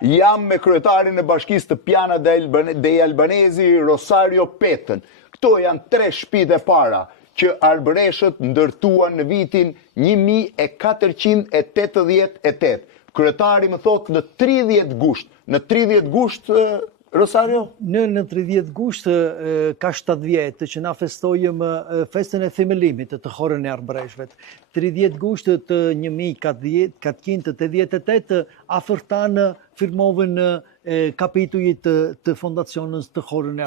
Jam me kryetarin e bashkisë të Piana dei Albanesi, Rosario Petën. Këto janë 3 shtëpitë e para që arbreshët ndërtuan në vitin 1488. Kryetari më thotë në 30 gusht. Në 30 gusht, Rosario? Në 30 gusht ka 7 vjetë që na festojmë festën e themelimit të Horën e Arbreshëve. 30 gusht të 1488 afërtanë firmovën kapitujit të fondacionës të Horën e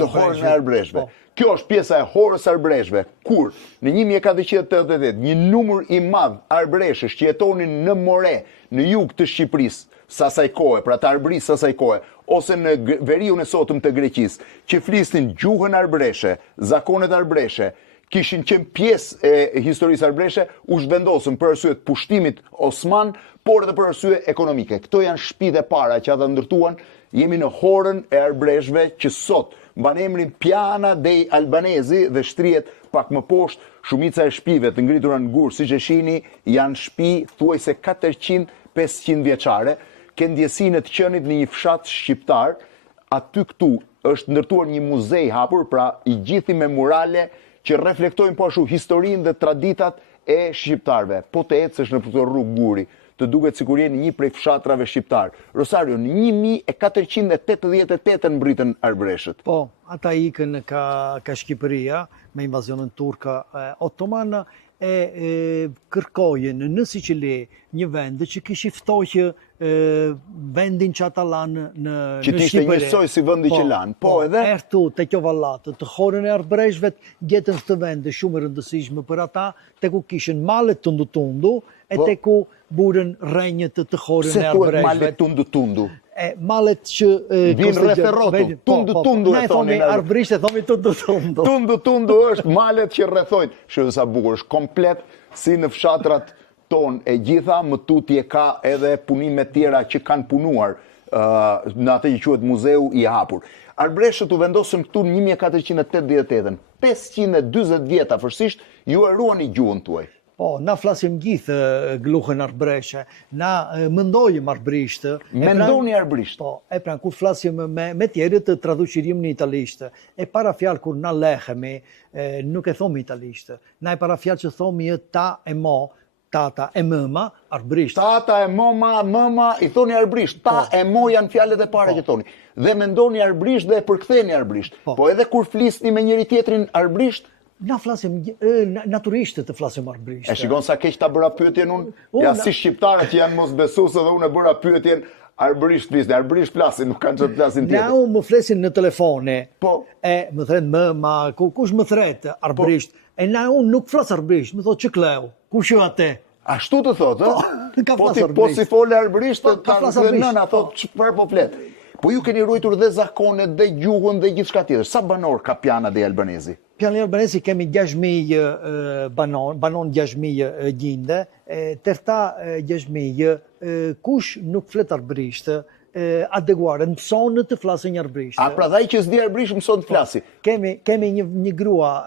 Arbreshëve. Kjo është pjesa e Horës Arbreshëve, kur në 1488 një numër i madh arbreshësh që jetonin në more, në jug të Shqipërisë, sa asaj kohe, pra të arbrisë sa asaj kohe, ose në veriun e sotëm të Greqisë, që flisnin gjuhën arbreshe, zakonet arbreshe, kishin qenë pjesë e historisë arbreshe, u zhvendosën për arsye të pushtimit osman, por edhe për arsye ekonomike. Këto janë shtëpitë e para që ata ndërtuan. Jemi në Horën e Arbreshëve që sot mban emrin Piana dei Albanesi dhe shtrihet pak më poshtë. Shumica e shtëpive të ngritura në gur, siç e shihni, janë shtëpi thuajse 400-500 vjeçare. Ke ndjesinë të qenit në një fshat shqiptar. Aty këtu është ndërtuar një muzej hapur, pra i gjithë me murale që reflektojnë po ashtu historinë dhe traditat e shqiptarëve. Po të ecësh në këtë rrugë guri, të duket sikur je në një prej fshatrave shqiptar. Rosario, në 1488 mbritën arbreshët. Po, ata ikën ka Shqipëria me invazionin turka otomana e kërkojën në Siqili një vend që kishi ftohë vendin që ata lanë në Shqipëri. Që t'ishte njësoj si vendi që lanë. Po edhe? Ertu të kjo vallatë, të Horën e Arbreshëve, gjetën këtë vend shumë e rëndësishme për ata, te ku kishin malet tundu-tundu, e te ku burën rrenjët të Horën e Arbreshëve. Se thuhet malet tundu-tundu? Malet që... Vinë rreth e rrotull, tundu-tundu e thonin. Ne arbrisht e thomi tundu-tundu. Tundu-tundu është malet që rrethojnë. Shë sa bukur, është komplet si në fshatrat ton e gjitha, më tutje ka edhe punime tjera që kanë punuar në atë që quhet muzeu i hapur. Arbreshët u vendosën këtu në 1488, 540 vjeta afërsisht, ju e ruani gjuhën tuaj. Po, na flasim gjithë gluhën arbreshe, na mendojmë arbrisht. Mendoni arbrisht? Po, pra kur flasim me tjerët të traduqirim në italisht, e para fjalë kur na lehemi, nuk e thomi italisht. Na e para fjalë që thomi ta e mo, tata e mëma, arbrisht. Tata e mëma, i thoni arbrisht. Ta e mo janë fjalët e para që thoni. Dhe mendoni arbrisht dhe e përktheni arbrisht. Po edhe kur flisni me njëri tjetrin arbrisht, na flasim naturisht të flasim arbrisht. E shikon sa keq ta bëra pyetjen unë? Ja si shqiptarët që janë mosbesuese dhe unë e bëra pyetjen arbrisht flisni, arbrisht flasin, nuk kanë që të flasin tjetër. Na unë më flesin në telefone, po. E më thret mëma, kush më thret arbrisht, e na unë nuk flas arbrisht, më thot që kleu, kush jo ate? Ashtu të thotë, po si fole arbrisht, dhe nëna thot çfarë po flet. Po ju keni ruajtur dhe zakonet, dhe gjuhën, dhe gjithçka tjetër. Sa banor ka Piana dei Albanesi? Piana dei Albanesi kemi 6.000 banon 6.000 gjinde, tërta 6.000 kush nuk flet arbrisht, adeguare, mëson të flasin arbrisht. A pra dhaj që s'di arbrisht mëson të flasi? Kemi një grua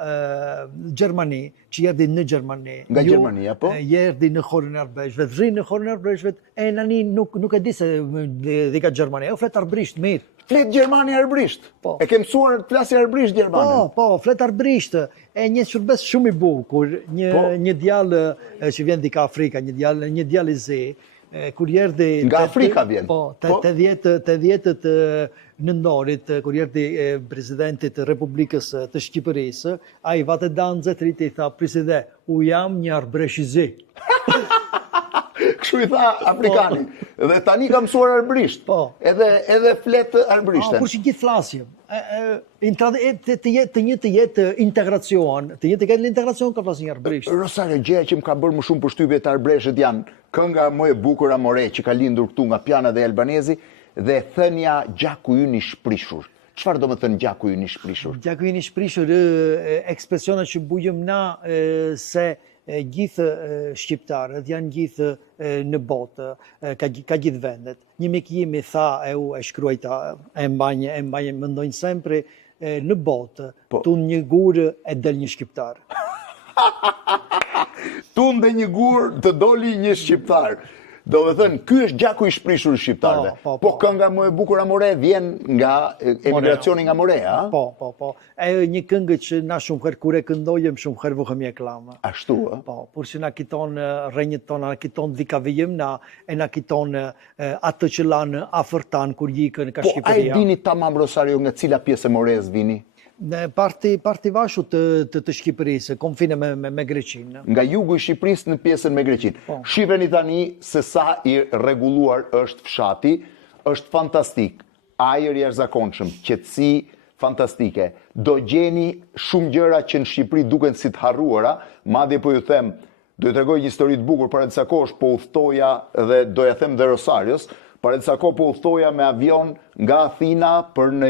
Gjermani, që jerdi në Gjermani. Nga Gjermania, po? Jerdi në Horën e Arbreshëve, dhrinë në Horën e Arbreshëve, e nani nuk e di se dhe ka Gjermani, e flet arbrisht mirë. Flet Gjermani arbrisht? E ke mësuar të flasi arbrisht Gjermani? Po, flet arbrisht. E një shërbes shumë i bukur, një djalë që vjen di ka Afrika, një djalë i zi, kur jerdi... Nga Afrika vjen? Po, të djetët nëndorit, kur jerdi presidentit Republikës të Shqipërisë, a i vate danëzë të rriti i tha, preside, u jam një arbresh i zi. Kështu i tha Afrikani. Dhe tani ka mësuar arbrisht. Edhe flet arbrishtën. Kur që gjithë flasim. Të një të jetë integracion, të një të ketë l'integracion ka flasin arbrisht. Rosario, gjëja që më ka bërë më shumë përshtypje të arbreshët janë kënga më e bukur amore që ka lindur këtu nga Piana dei Albanesi dhe thënia gjaku ynë i shprishur. Çfarë do të thënë gjaku ynë i shprishur? Gjaku ynë i shprishur, ekspresiona që bujëm na se gjithë shqiptarët janë gjithë në botë, ka gjithë vendet. Një mik jemi tha, e shkruajta, e mbajnë, mendojnë sempre, në botë, tun një gurë e del një shqiptar. Tun dhe një gurë të doli një shqiptar. Do të thënë, ky është gjaku i shprishur i shqiptarëve. Po kënga më e bukur amore vjen nga emigracioni nga Morea, a? Po. E një këngë që na shumë herë kur e këndojmë shumë herë vuhëm klamë. Ashtu, a? Po, por që na kiton rrenjët tona, na kiton dhika vijim, na kiton atë që lanë afërtan kur jikën ka Shqipëria. Po, a e dini tamam Rosario nga cila pjesë e Moreas vini? Në parti vashu të Shqipërisë, konfine me Greqinë. Nga jugu i Shqipërisë në pjesën me Greqinë. Shifeni tani se sa i rregulluar është fshati, është fantastik. Ajër i jashtëzakonshëm, qetësi fantastike. Do gjeni shumë gjëra që në Shqipëri duken si të harruara, madje po ju them, do ju tregoj një histori të bukur, para disa kohësh po udhtoja dhe doja them dhe Rosarios, para disa kohë po udhtoja me avion nga Athina për në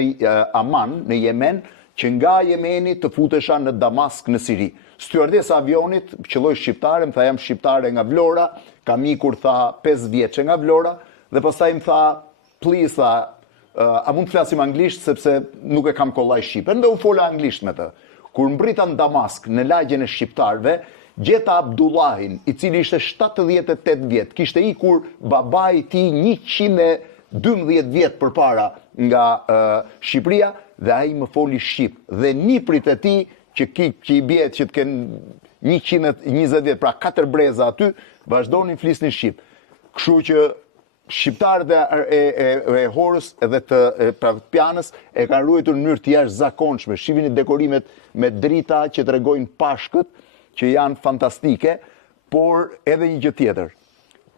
Aman, në Yemen, që nga Jemeni të futesha në Damask në Siri. Styardesa avionit, qëlloj shqiptare, më tha jam shqiptare nga Vlora, kam ikur tha 5 vjeçe nga Vlora, dhe pastaj më tha, please, a mund të flasim anglisht sepse nuk e kam kollaj shqipen, dhe u fola anglisht me të. Kur mbrita në Damask, në lagjen e shqiptarve, gjeta Abdullahin, i cili ishte 78 vjet, kishte ikur babai i tij 112 vjet përpara nga Shqipëria, dhe ai më foli shqip. Dhe niprit e tij që i bjet që të kenë 120 vjet, pra 4 breza aty, vazhdonin flisnin shqip. Kështu që shqiptarët e Horës edhe të Pianës e kanë ruajtur në mënyrë të jashtëzakonshme. Shihni dekorimet me drita që tregojnë pashkët, që janë fantastike, por edhe një gjë tjetër.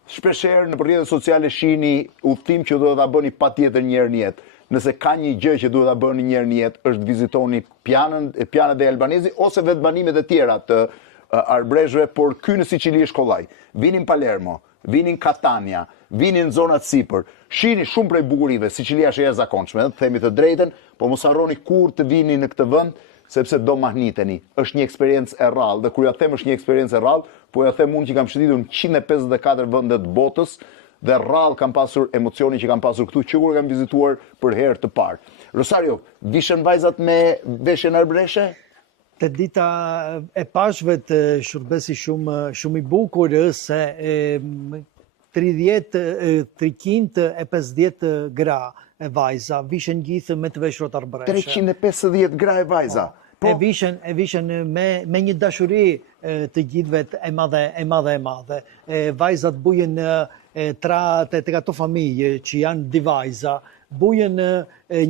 Shpeshherë në rrjetet sociale shihni udhtim që duhet ta bëni patjetër një herë në jetë. Nëse ka një gjë që duhet ta bëni një herë në jetë, është vizitoni Pianët e Albanezi ose vetë banimet e tjera të arbreshve, por ky në Siçili është kollaj. Vinin Palermo, vinin Catania, vinin në zonat sipër. Shihni shumë prej bukurive, Siçilia është e jashtëzakonshme, të themi të drejtën, po mos harroni kur të vini në këtë vend, sepse do mahniteni. Është një eksperiencë e rrallë, dhe kur ja them është një eksperiencë e rrallë, po ja them unë që kam shëtitur në 154 vende të botës, dhe rrallë kam pasur emocioni që kam pasur këtu që kur kam vizituar për herë të parë. Rosario, vishën vajzat me veshjen arbreshe? Të dita e pashve të shurbesi shumë i bukur, se 350 e 50 gra e vajza vishën gjithë me të veshur arbreshe. 350 gra e vajza? E vishën me një dashuri të gjithëve e madhe. Vajzat bujën të ato familje që janë di vajza, bujën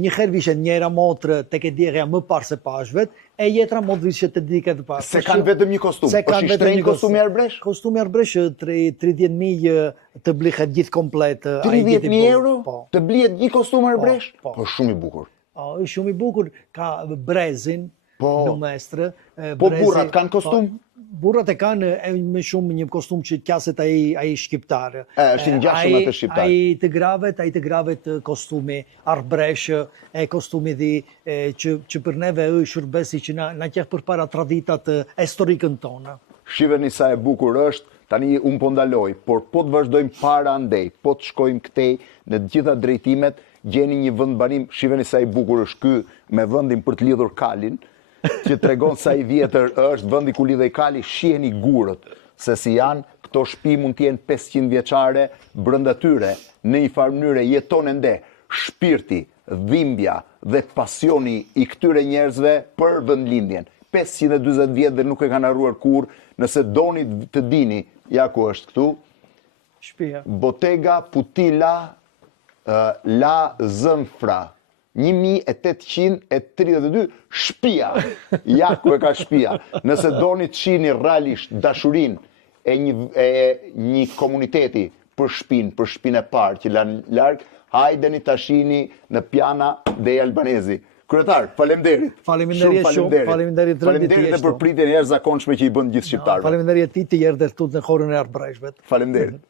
një herë vishën njëra motrë të ke djerja më parë se pashvet, e jetra motrë vishën të dike të parë. Se kanë vetëm një kostum? është i shtrenjtë kostumi arbresh? Kostumi arbresh 30.000 të blihet gjithë komplet. 30.000 euro? Të blihet një kostum arbresh? Po shumë i bukur. Shumë i bukur, ka brezin, në mestrë. Po burrat kanë kostum? Burrat e kanë më shumë një kostum që qaset ai shqiptar. Është një ngjashëm atë shqiptar. Ai të gravet kostumi arbresh, kostumi që për neve është shurbesi që na qeh përpara traditat historikën tonë. Shiheni sa e bukur është. Tani unë po ndaloj, por po të vazhdojmë para andej, po të shkojmë këtej në të gjitha drejtimet, gjeni një vend banim, shiheni sa i bukur është ky me vendin për të lidhur kalin, që tregon sa i vjetër është vendi ku lidhej kali. Shiheni gurët, se si janë, këto shtëpi mund të jenë 500 vjeçare, brenda tyre në një farë mënyre jeton ende shpirti, dhimbja dhe pasioni i këtyre njerëzve për vendlindjen. 540 vjet dhe nuk e kanë harruar kurrë. Nëse doni të dini, ja ku është këtu. Shtëpia. Bottega Putila La Zënfra. 1832 shtëpia. Ja ku e ka shtëpia. Nëse doni të shihni realisht dashurinë e një komuniteti për shtëpinë e parë që lanë larg, hajdeni ta shihni në Piana dei Albanesi. Kryetar, faleminderit. Faleminderit dhe për pritjen e jashtëzakonshme që i bën gjithë shqiptarëve. Faleminderit ti të erdhët këtu në Horën e Arbreshve. Faleminderit.